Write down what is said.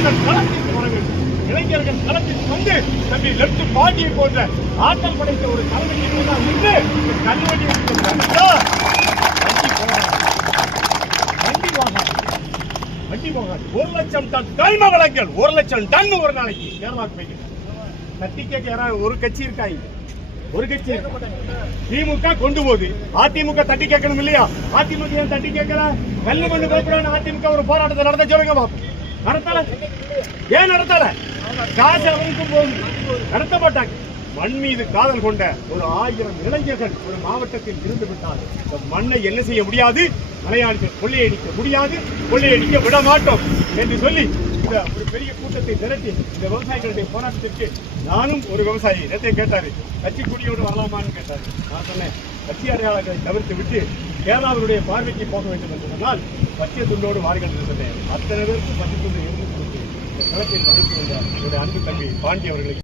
இளைஞர்கள் களத்திற்கு வர வேண்டும். இளைஞர்கள் களத்திற்கு வந்து தம்பி லெப்ட் பாண்டியை போன்ற ஆற்றல் படைத்த ஒரு தலைமைக்கு முன்னால் நின்று கல்வெடி வண்டி போகாது. 1 லட்சம் டன் கனிம வளங்கள் 1 லட்சம் டன் ஒரு நாளைக்கு கேரளாவுக்கு போய்கிட்டு தட்டி கேட்க யாராவது ஒரு கட்சி இருக்காங்க? ஒரு கட்சி திமுக கொண்டு போகுது. அதிமுக தட்டி கேட்கணும் இல்லையா? அதிமுக ஏன் தட்டி கேட்கல? கல்லு மண்ணு கோபுரம் அதிமுக ஒரு போராட்டத்தை நடத்த சொல்லுங்க பாப்போம். நடத்தல. ஏன் நடத்தல? காசு அவருக்கும் போகுது. நடத்த மாட்டாங்க. மண் மீது காதல் கொண்ட ஒரு 1000 இளைஞர்கள் ஒரு மாவட்டத்தில் இருந்து விட்டால் இந்த மண்ணை என்ன செய்ய முடியாது? மலையாளிகள் கொள்ளையடிக்க முடியாது, கொள்ளையடிக்க விட மாட்டோம் என்று சொல்லி இந்த ஒரு பெரிய கூட்டத்தை திரட்டி இந்த விவசாயிகளுடைய போராட்டத்திற்கு நானும் ஒரு விவசாயி நேரத்தை கேட்டாரு, கட்சி கொடியோடு வரலாமான்னு கேட்டாரு. நான் சொன்னேன், கட்சி அடையாளங்களை தவிர்த்து விட்டு கேரளாவுடைய பார்வைக்கு போக வேண்டும் என்று சொன்னால் பச்சை துண்டோடு வாருங்கள் என்று சொன்னேன். அத்தனை பேருக்கு பச்சை துண்டு இருந்து களத்தில் நடத்தி வந்த என்னுடைய அன்பு தம்பி பாண்டி அவர்களுக்கு